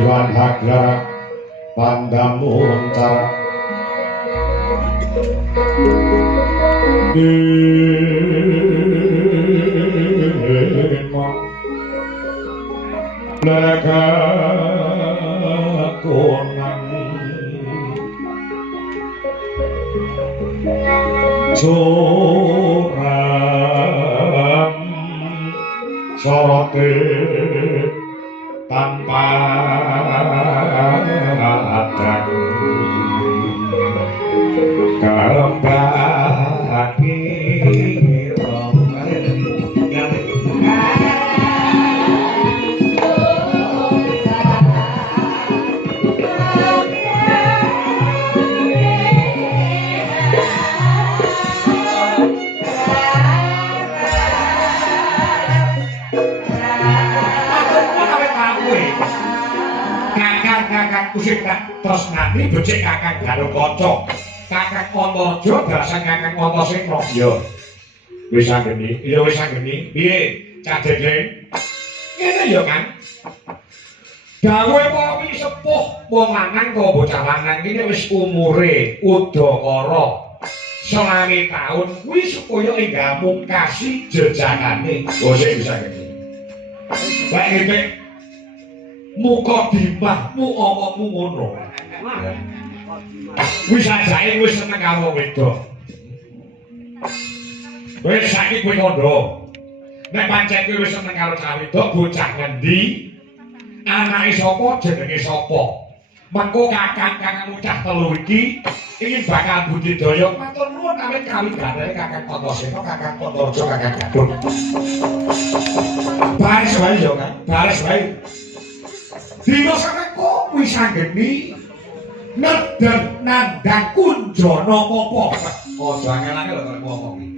Iwan Hagar Pandamu Wentar Dima Lega Konang Suram Sorote tanpa adang kembali Kusik tak tresnani becik Kakang Garukaca. Kakang Antarja dalasan Kakang Antasena. Ya. Wis anggeni. Ya wis anggeni. Piye, Cak Dendeng? Ngene ya, Kang. Dawuhe para sepuh wong lanang kok bocah lanang iki wis umure udakara 20 taun kuwi supaya enggak mungkasi jejakane. Oh sik bisa ngene. Baik ngene. Muka dimahmu omongmu ngono. Wis ajae wis seneng karo wedok. Wis saiki kowe kandha. Nek pancen kowe wis seneng karo cah wedok, bocah ngendi? Anake sapa, jenenge sapa? Mengko kakang-kakang cah telu iki ingin bakal budidaya matur nuwun awit kawigane Kakang Antasena, Kakang Antarja, Kakang Gadung. Baris wae yo, Kang. Baris wae. Dina sarengko wis anggeni nedeng nandhang kunjana apa. Aja angel-angel lho karo ngomong iki.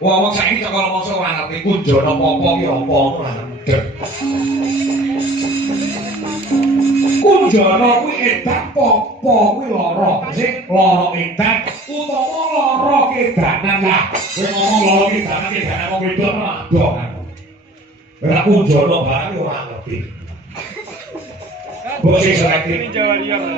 Wong saiki kok kalau mongso ora ngerti kunjana apa ki apa ora nedeng. Kunjana kuwi edan apa kuwi lara. Sing lara edan utawa lara kedanan lah. Kowe ngomong lara kedanan wong wedok ora adoh kan. Ora kunjana barang ora ngerti. Bosé selektif Jawa Liang.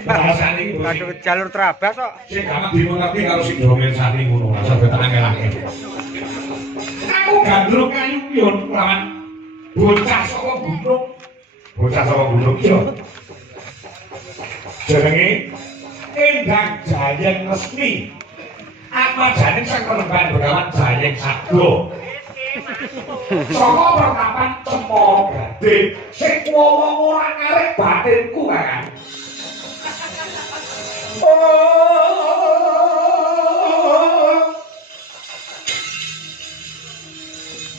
Bahasane iki aduh jalur trabas kok. Sing gampang dimengerti karo sing domen sani ngono. Sampe tenan elake. Aku gandrung kayu pion lawan bocah saka gunung. Bocah saka gunung yo. Jenenge Endang Jayeng Resmi. Atmajane sang penemban Begawan Jayeng Sabdo. Saka pertapan Cempaka Gading sing wong ora ngarep batinku Kakang.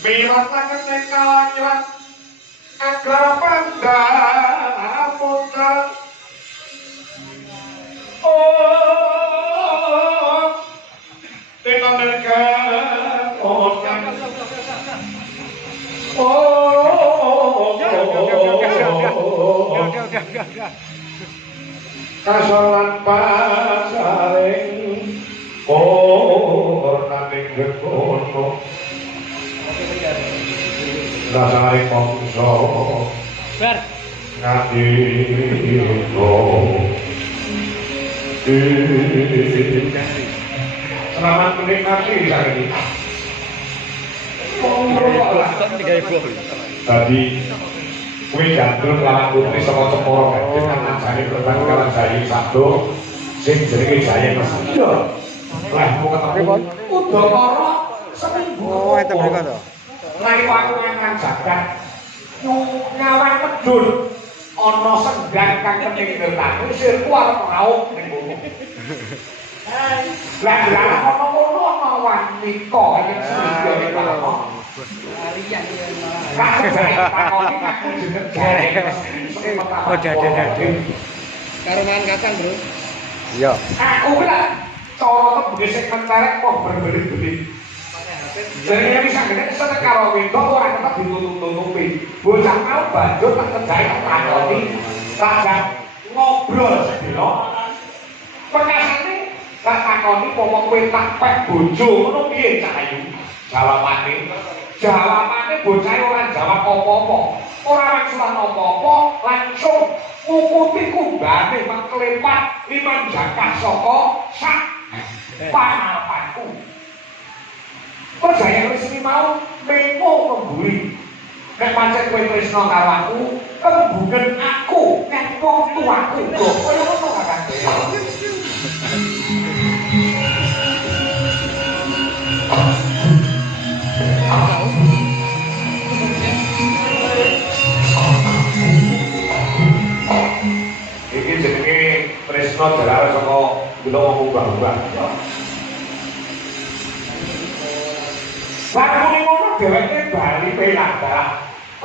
Mirat tangan ning kalangan agar pandamuka. Dengan mereka kasalan pasaring naning gekono dasaring mongso ngadiko selamat menikmati hari ini. Tadi kue gandrung lawan putri saka Cempaka Gading kan ajane pertanggalan Jayeng Sabdo sing jenenge Jayeng Resmi. Lah mau ketemu udakara seminggu. Oh, itu mereka to. Lagi waktu nang jagat nyawang medun ana senggan kang kening ngertani sirku arep rauk ning kono. Lah ana ngono ana wanita yen sing karo. Oh, dadi. Karuman kacang, Bro. Iya. Aku lah cara kebune sing menterek kok berbeli-beli. Jadi bisa gede seneng karo wedok ora tetep ditutup-tutupi. Bocah mau banjur tak kerjae tak takoni, tak ngobrol sedina. Pengasane tak takoni pomo kowe tak pek bojo ngono piye Cak Ayu? Jawabane Jawabane bocah ora jawab apa-apa. Ora wangsulan apa-apa, langsung ngukuti kumbane mengkelepat liman jangkah saka sak pangarepanku. Percaya wis iki mau mengko kemburi. Nek pancen kowe tresna karo aku, kembungen aku nek wong tuaku kok kaya ngono kan. Iki jenenge tresna jalar saka kula wong ubah-ubah. Lakune ngono dheweke bali penak.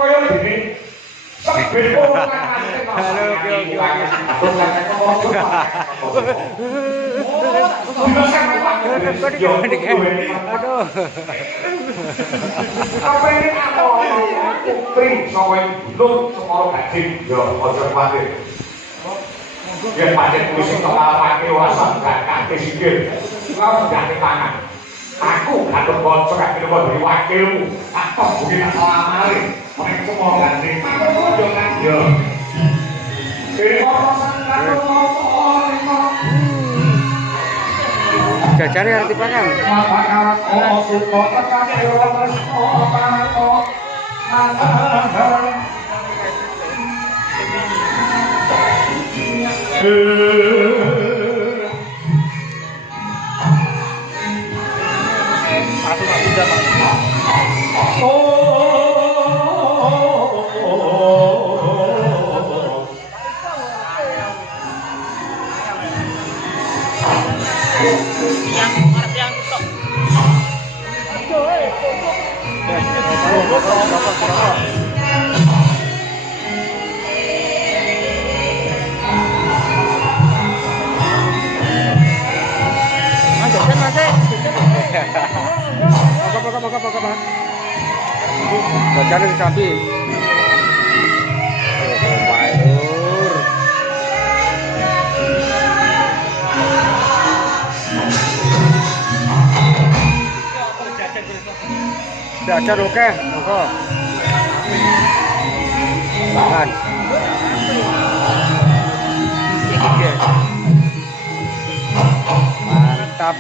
Kaya dene sebet ora nate kok. Aduh. Apa ini apa? Putri saka gunung Semoro Gading. Yo aja kuwatir. Yen pancen kuwi sing kalapake ora sagak sikil. Ora gak pangan. Aku ngatur kanca kak kira dari wakilmu. Aku mungkin tak salah mari. Nek Semoro Gading. Aku bojo kan yo. Jajare arti pangan. Bacaan di samping. Oh, Mayor. Jajan oke, monggo. Tangan. Mantap.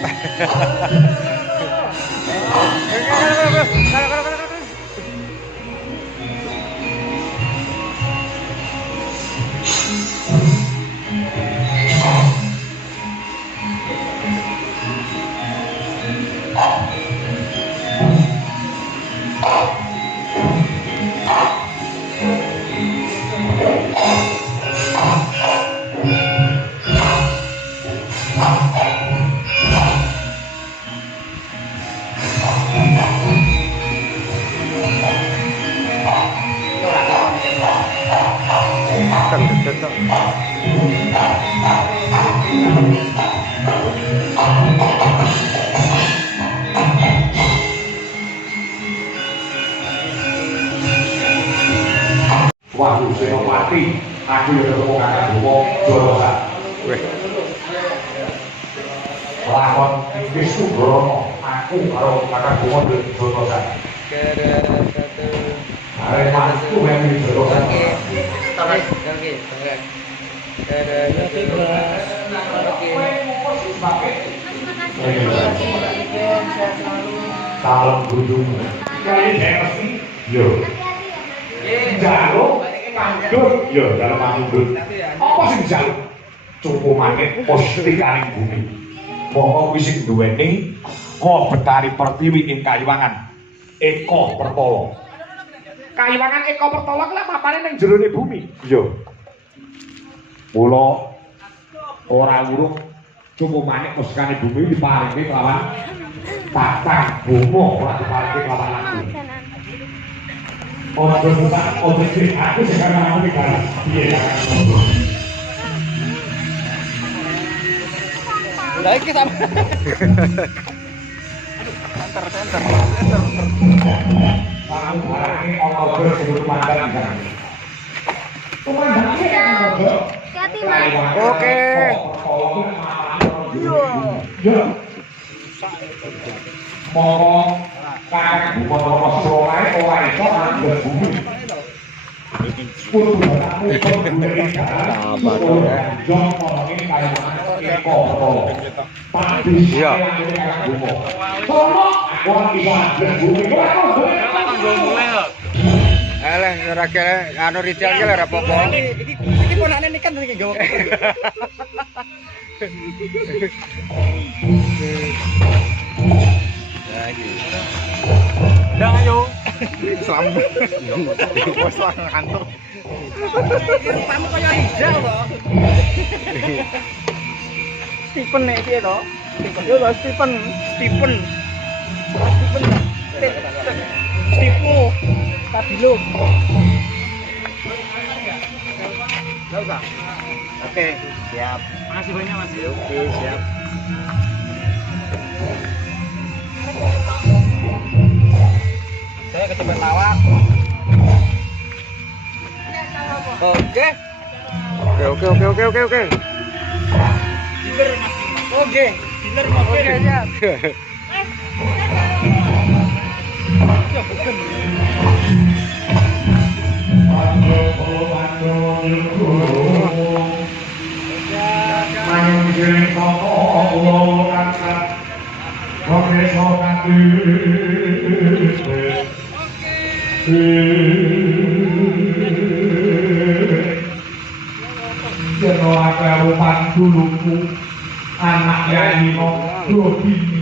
Wahyu Senopati, aku yang ketemu kakak Bowo Jorosa. Lakon Wisnu Brono, aku karo kakak Bowo Jorosa. Aremaniku yang di Jorosa. Salam gunung. Kali saya mesti, yo. Jaluk kandut ya dalam mandut. Apa sing jaluk? Cupumane postikaning bumi. Monggo kuwi sing duweni Betari Pertiwi ing Kayiwangan. Eko Pertolo. Kayiwangan Eko Pertolo kuwi mapane ning jerone bumi. Iya. Mula ora urung cupumane postikane bumi diparingi kelawan tatang bomo ora diparingi kelawan aku. Ojo susah, ojo sih, aku sekarang mau dikali. Iya, udah iki sama. Center. Barang-barangnya ojo sebelum makan kan. Oke. Yo. Moro Kakakku bono solae ora iso nang bumi. Sepuluh kamu berdiri Iya. Alah, ora kira anu retail ki ora apa-apa. Iki ponane nih kan iki gawe. Udah ayo. Selamat. Bos ngantuk. Kamu kaya hijau kok. Stephen nek piye to? Stephen yo Stephen. Stephen. Stipu. Stabilo. Enggak. Oke, siap. Makasih banyak Mas. Oke, siap. Saya kecebet lawak. Oke. Oke. Dealer Mas. Oke. Dealer Mas. Oke, siap. Ya, bukan. Jeno aku rupan duluku anak Yai Dodi